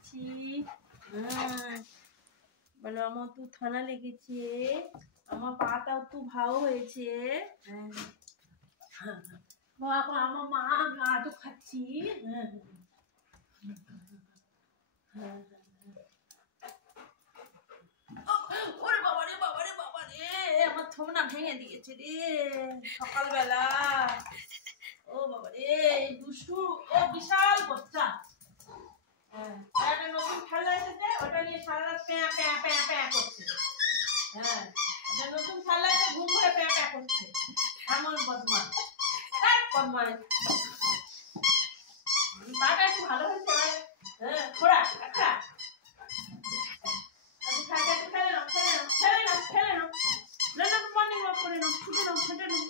দিয়েছি। বলো আমার তো ঠান্ডা লেগেছে, আমার পাটাও তো ভালো হয়েছে। আমার মা গাঁটও খাচ্ছি। ওরে বাবা রে বাবা রে বাবা রে, আমার থোনা ভেঙে দিয়েছে রে সকালবেলা। ও বাবা রে দুষ্টু, ও বিশাল বাচ্চা। একটা নতুন খেলা এসেছে, ওটা নিয়ে সারা রাত প্যাঁ প্যাঁ প্যাঁ প্যাঁ করছে। নতুন খেলা এসে ঘুম করে প্যাঁ প্যাঁ করছে। এমন বদমাস, বদমাস। পাটা একটু ভালো হয়েছে। খোড়া খোড়া খেলে নাও, খেলে নাও, খেলে নাও, খেলে নাও। না না, মর্নিং ওয়াক করে নাও, ছুটে নাও, ছুটে নাও।